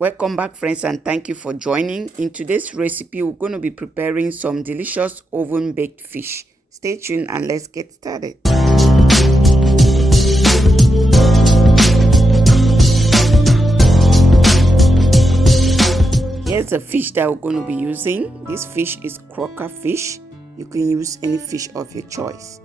Welcome back, friends, and thank you for joining. In today's recipe, we're going to be preparing some delicious oven baked fish. Stay tuned and let's get started. Here's the fish that we're going to be using. This fish is croaker fish. You can use any fish of your choice.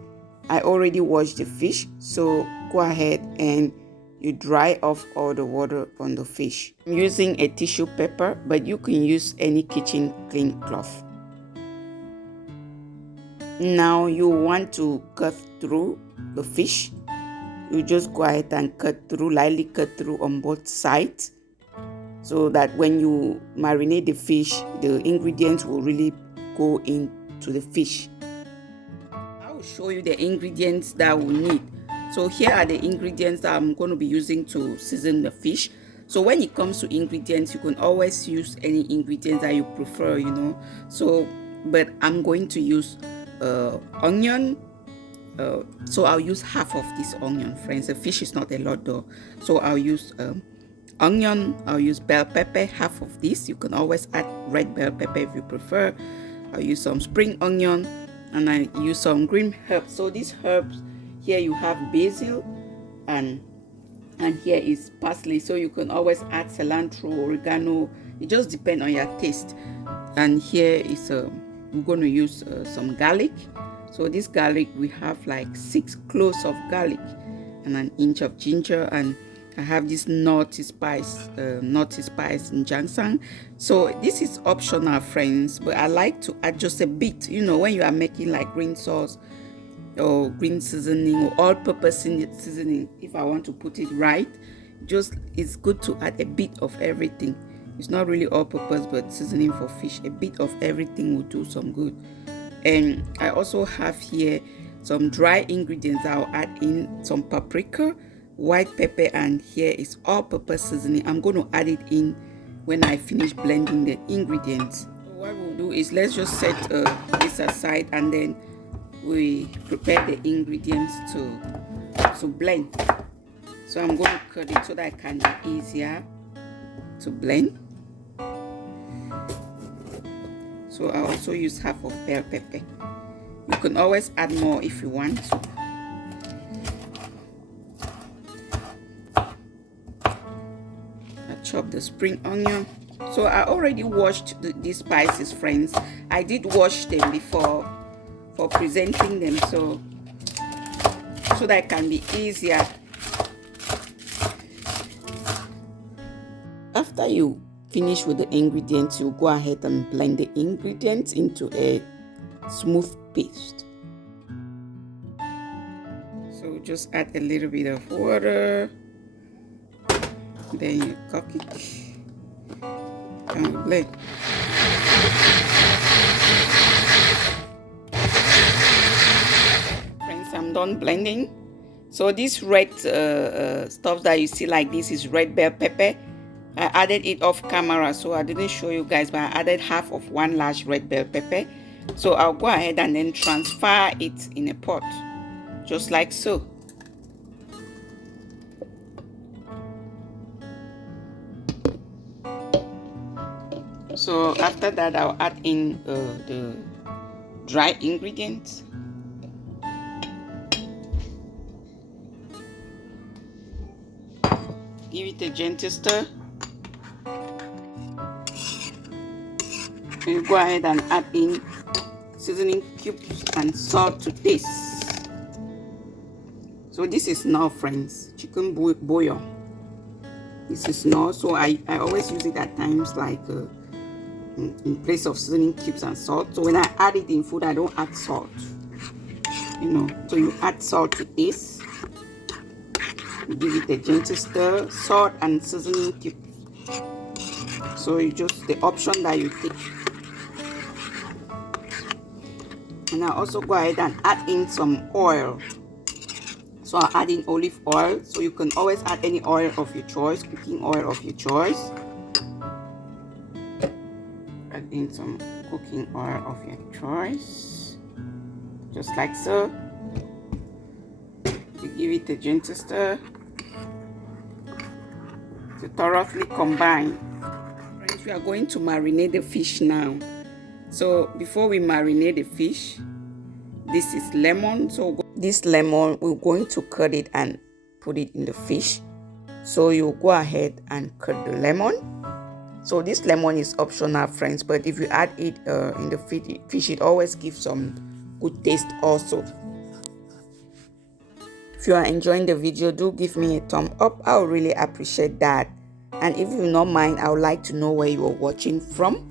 I already washed the fish, so go ahead and you dry off all the water on the fish. I'm using a tissue paper, but you can use any kitchen clean cloth. Now you want to cut through the fish. You just go ahead and lightly cut through on both sides, so that when you marinate the fish, the ingredients will really go into the fish. I will show you the ingredients that we need. So here are the ingredients that I'm going to be using to season the fish. So when it comes to ingredients, you can always use any ingredients that you prefer, So, but I'm going to use onion. So I'll use half of this onion, friends. The fish is not a lot though. So I'll use onion. I'll use bell pepper, half of this. You can always add red bell pepper if you prefer. I'll use some spring onion, and I use some green herbs. So these herbs, here you have basil, and here is parsley. So you can always add cilantro, oregano. It just depends on your taste. And here is we're going to use some garlic. So this garlic, we have like 6 cloves of garlic and an inch of ginger, and I have this naughty spice in jansang. So this is optional, friends, but I like to add just a bit. When you are making like green sauce or green seasoning or all-purpose seasoning, if I want to put it right, it's good to add a bit of everything. It's not really all-purpose, but seasoning for fish, a bit of everything will do some good. And I also have here some dry ingredients. I'll add in some paprika, white pepper, and here is all-purpose seasoning. I'm going to add it in when I finish blending the ingredients. So what we'll do is let's just set this aside, and then we prepare the ingredients to blend. So I'm going to cut it so that it can be easier to blend. So I also use half of bell pepper. You can always add more if you want to. I chop the spring onion. So I already washed these spices, friends. I did wash them before for presenting them, so that it can be easier. After you finish with the ingredients, you go ahead and blend the ingredients into a smooth paste. So just add a little bit of water, then you cook it and blend. Friends, I'm done blending. So this red stuff that you see like this is red bell pepper. I added it off camera, so I didn't show you guys, but I added half of 1 large red bell pepper. So I'll go ahead and then transfer it in a pot, just like so. So after that, I'll add in the dry ingredients. Give it a gentle stir. You go ahead and add in seasoning cubes and salt to taste. So this is now, friends, chicken bouillon. This is now, so I always use it at times like in place of seasoning cubes and salt. So when I add it in food, I don't add salt. So you add salt to this. You give it a gentle stir, salt and seasoning cubes. So you just the option that you take. And I also go ahead and add in some oil. So I'll add in olive oil. So you can always add any oil of your choice, cooking oil of your choice. Add in some cooking oil of your choice, just like so. You give it a gentle stir to thoroughly combine. We are going to marinate the fish now. So before we marinate the fish, this is lemon. So this lemon, we're going to cut it and put it in the fish. So you go ahead and cut the lemon. So this lemon is optional, friends, but if you add it in the fish, it always gives some good taste also. If you are enjoying the video, do give me a thumb up. I would really appreciate that. And if you do not mind, I would like to know where you are watching from,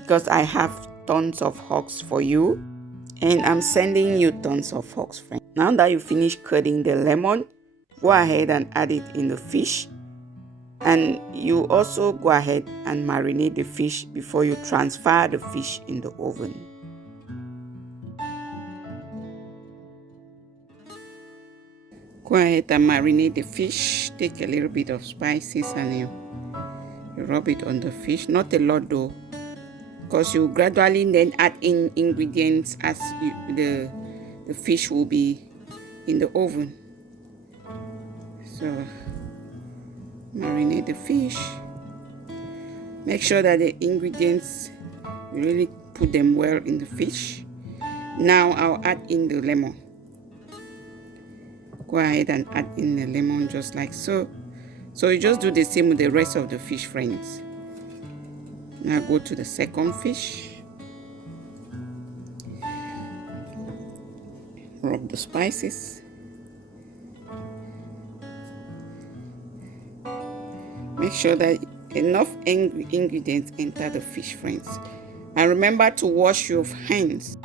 because I have tons of hugs for you, and I'm sending you tons of hugs, friends. Now that you finish cutting the lemon, go ahead and add it in the fish. And you also go ahead and marinate the fish before you transfer the fish in the oven. Go ahead and marinate the fish. Take a little bit of spices and you rub it on the fish. Not a lot though, because you gradually then add in ingredients as the fish will be in the oven. So marinate the fish. Make sure that the ingredients, you really put them well in the fish. Now I'll add in the lemon. Go ahead and add in the lemon just like so. So you just do the same with the rest of the fish, friends. Now go to the second fish. Rub the spices. Make sure that enough ingredients enter the fish, friends. And remember to wash your hands.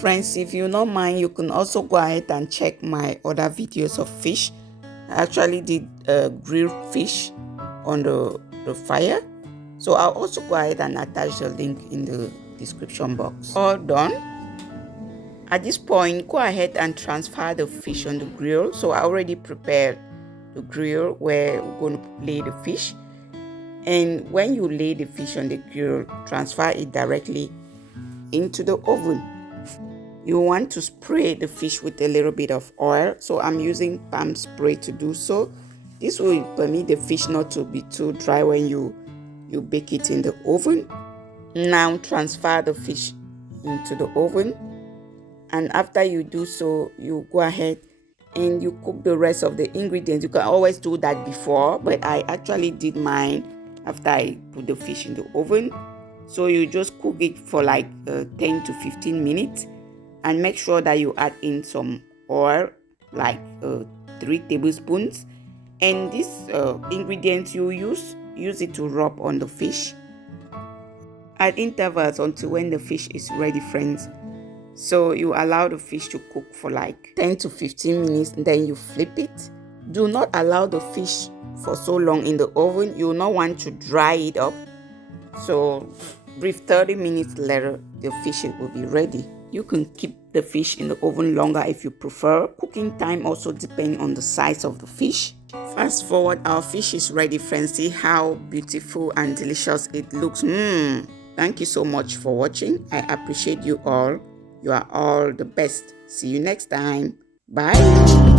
Friends, if you don't mind, you can also go ahead and check my other videos of fish. I actually did grilled fish on the fire. So I'll also go ahead and attach the link in the description box. All done. At this point, go ahead and transfer the fish on the grill. So I already prepared the grill where we're going to lay the fish. And when you lay the fish on the grill, transfer it directly into the oven. You want to spray the fish with a little bit of oil. So I'm using palm spray to do so. This will permit the fish not to be too dry when you bake it in the oven. Now transfer the fish into the oven. And after you do so, you go ahead and you cook the rest of the ingredients. You can always do that before, but I actually did mine after I put the fish in the oven. So you just cook it for like 10 to 15 minutes. And make sure that you add in some oil, like 3 tablespoons. And these ingredients you use it to rub on the fish at intervals until when the fish is ready, friends. So you allow the fish to cook for like 10 to 15 minutes, and then you flip it. Do not allow the fish for so long in the oven. You will not want to dry it up. So brief 30 minutes later, the fish will be ready. You can keep the fish in the oven longer if you prefer. Cooking time also depends on the size of the fish. Fast forward, our fish is ready, friends. See how beautiful and delicious it looks. Thank you so much for watching. I appreciate you all. You are all the best. See you next time. Bye.